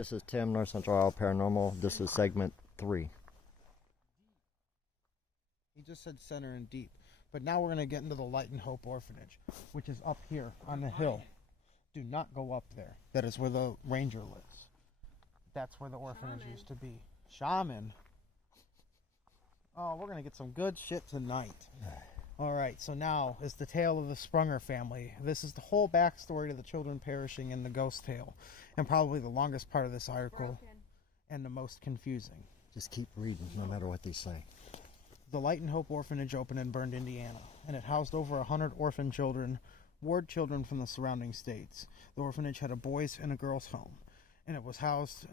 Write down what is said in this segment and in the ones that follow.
This is Tim, North Central Iowa Paranormal. This is segment 3. He just said center and deep. But now we're going to get into the Light and Hope Orphanage, which is up here on the hill. Do not go up there. That is where the ranger lives. That's where the orphanage used to be. Shaman. Oh, we're going to get some good shit tonight. All right, so now is the tale of the Sprunger family. This is the whole backstory to the children perishing in the ghost tale, and probably the longest part of this article, and the most confusing. Just keep reading, no matter what they say. The Light and Hope Orphanage opened in Berne, Indiana, and it housed over 100 orphan children, ward children from the surrounding states. The orphanage had a boys' and a girls' home, and it was housed,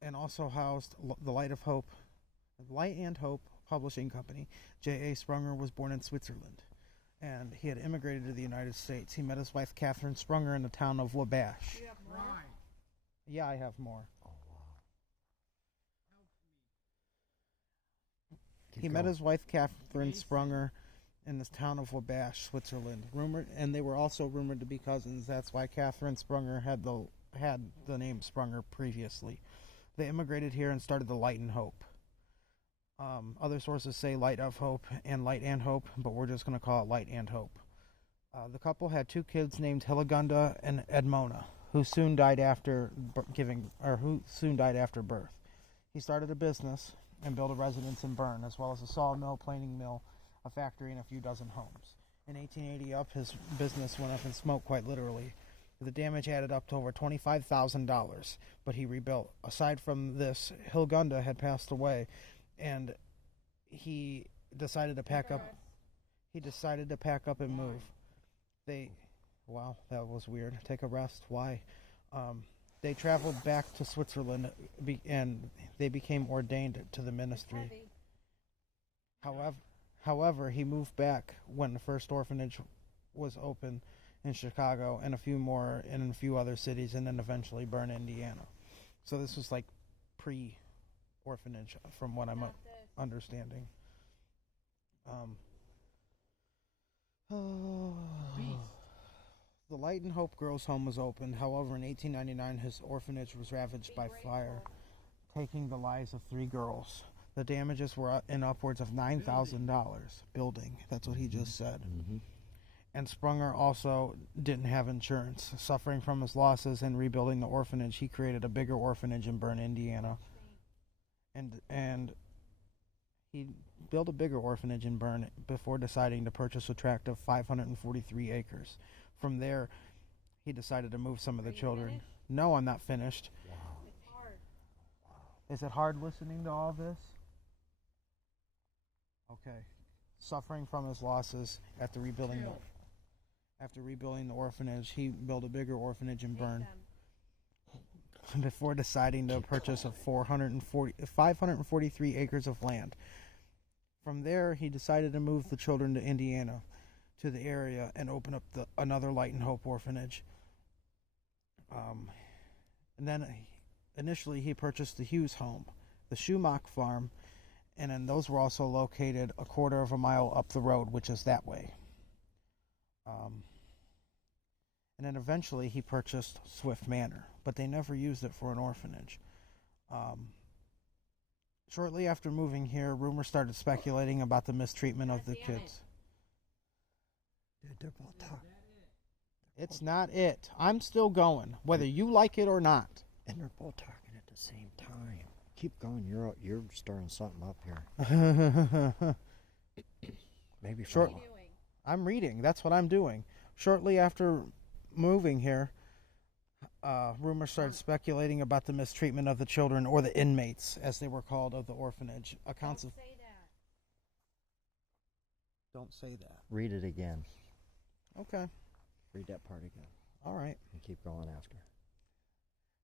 and also housed the Light and Hope Publishing Company. J.A. Sprunger was born in Switzerland, and he had immigrated to the United States. He met his wife, Catherine Sprunger, in the town of Wabash. You have more? Yeah, I have more. Oh, wow. He met his wife, Catherine Sprunger, in this town of Wabash, Switzerland. And they were also rumored to be cousins. That's why Catherine Sprunger had the name Sprunger previously. They immigrated here and started the Light and Hope. Other sources say Light of Hope and Light and Hope, but we're just going to call it Light and Hope. The couple had 2 kids named Hillegunda and Edmona, who soon died after birth. He started a business and built a residence in Berne, as well as a sawmill, planing mill, a factory, and a few dozen homes. In 1880, his business went up in smoke, quite literally. The damage added up to over $25,000, but he rebuilt. Aside from this, Hillegunda had passed away, and he decided to pack up. He decided to pack up and move. Wow, that was weird. Take a rest. Why? They traveled back to Switzerland, and they became ordained to the ministry. However, he moved back when the first orphanage was open in Chicago, and a few more in a few other cities, and then eventually Berne, Indiana. So this was like pre-orphanage, from what I'm understanding. The Light and Hope Girls' Home was opened. However, in 1899, his orphanage was ravaged by fire, taking the lives of 3 girls. The damages were in upwards of $9,000. Building. That's what he just said. Mm-hmm. And Sprunger also didn't have insurance. Suffering from his losses and rebuilding the orphanage, he created a bigger orphanage in Berne, Indiana. And he built a bigger orphanage in Berne before deciding to purchase a tract of 543 acres. From there, he decided to move some of the children. No, I'm not finished. Wow. It's hard. Is it hard listening to all this? Okay. Suffering from his losses after rebuilding the orphanage, he built a bigger orphanage in Berne before deciding to purchase 543 acres of land. From there, he decided to move the children to Indiana, to the area, and open up another Light and Hope orphanage. And then initially he purchased the Hughes home, the Schumacher farm, and then those were also located a quarter of a mile up the road, which is that way. And then eventually he purchased Swift Manor, but they never used it for an orphanage. Shortly after moving here, rumors started speculating about the mistreatment of the kids. Dude, they're both talking. It's not it. I'm still going, whether you like it or not. And they're both talking at the same time. Keep going. You're stirring something up here. Maybe Short. I'm reading. That's what I'm doing. Shortly after moving here, rumors started speculating about the mistreatment of the children, or the inmates, as they were called, of the orphanage. Don't say that. Don't say that. Read it again. Okay. Read that part again. All right. And keep going after.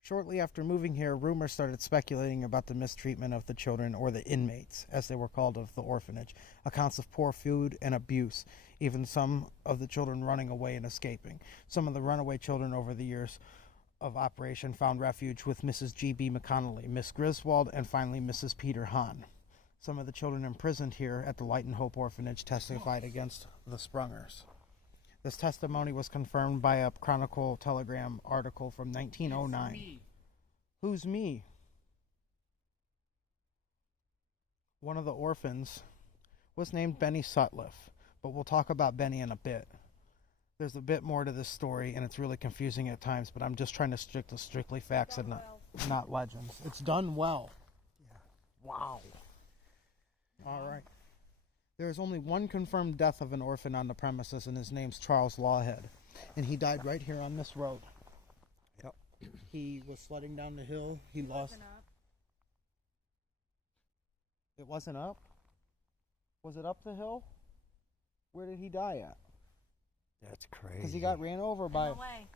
Shortly after moving here, rumors started speculating about the mistreatment of the children, or the inmates, as they were called, of the orphanage. Accounts of poor food and abuse, even some of the children running away and escaping. Some of the runaway children over the years of operation found refuge with Mrs. G.B. McConnelly, Miss Griswold, and finally Mrs. Peter Hahn. Some of the children imprisoned here at the Light and Hope Orphanage testified against the Sprungers. This testimony was confirmed by a Chronicle Telegram article from 1909. Who's me? One of the orphans was named Benny Sutliff, but we'll talk about Benny in a bit. There's a bit more to this story, and it's really confusing at times, but I'm just trying to stick to strictly facts and not legends. It's done well. Yeah. Wow. All right. There is only one confirmed death of an orphan on the premises, and his name's Charles Lawhead. And he died right here on this road. Yep. He was sledding down the hill. He lost. It wasn't up? Was it up the hill? Where did he die at? That's crazy. Because he got ran over by... In the way.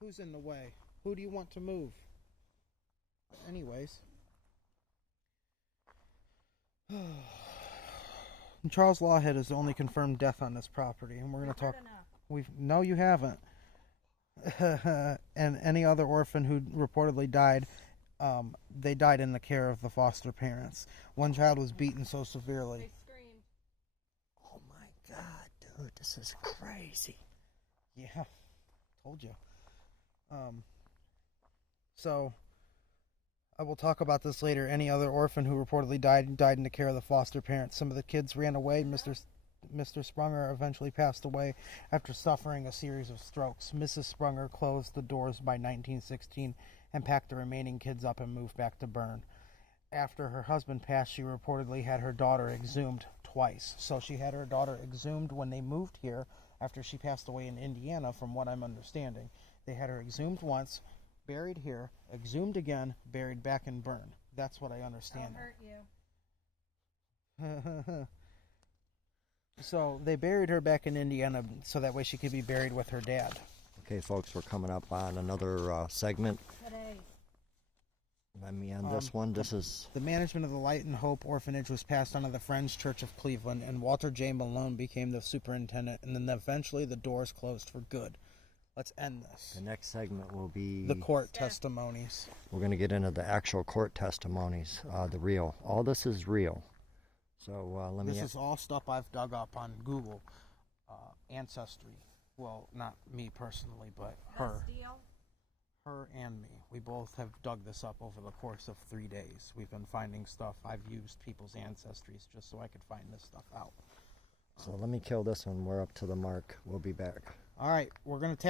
Who's in the way? Who do you want to move? Anyways. Charles Lawhead is the only confirmed death on this property, and we're going to talk... No, you haven't. And any other orphan who reportedly died, they died in the care of the foster parents. One child was beaten so severely. They screamed. Oh my God, dude, this is crazy. Yeah, told you. So, I will talk about this later. Any other orphan who reportedly died in the care of the foster parents. Some of the kids ran away. Mr. Sprunger eventually passed away after suffering a series of strokes. Mrs. Sprunger closed the doors by 1916 and packed the remaining kids up and moved back to Bern. After her husband passed, she reportedly had her daughter exhumed twice. So she had her daughter exhumed when they moved here after she passed away in Indiana, from what I'm understanding. They had her exhumed once, buried here, exhumed again, buried back in Bern. That's what I understand. I'll hurt you. So they buried her back in Indiana so that way she could be buried with her dad. Okay, folks, we're coming up on another segment. Today. Let me end this one. This is... The management of the Light and Hope Orphanage was passed on to the Friends Church of Cleveland, and Walter J. Malone became the superintendent, and then eventually the doors closed for good. Let's end this. The next segment will be... The court testimonies. We're going to get into the actual court testimonies, the real. All this is real. So let me... This is all stuff I've dug up on Google. Ancestry. Well, not me personally, but her. Her and me. We both have dug this up over the course of 3 days. We've been finding stuff. I've used people's ancestries just so I could find this stuff out. So let me kill this one. We're up to the mark. We'll be back. All right, we're going to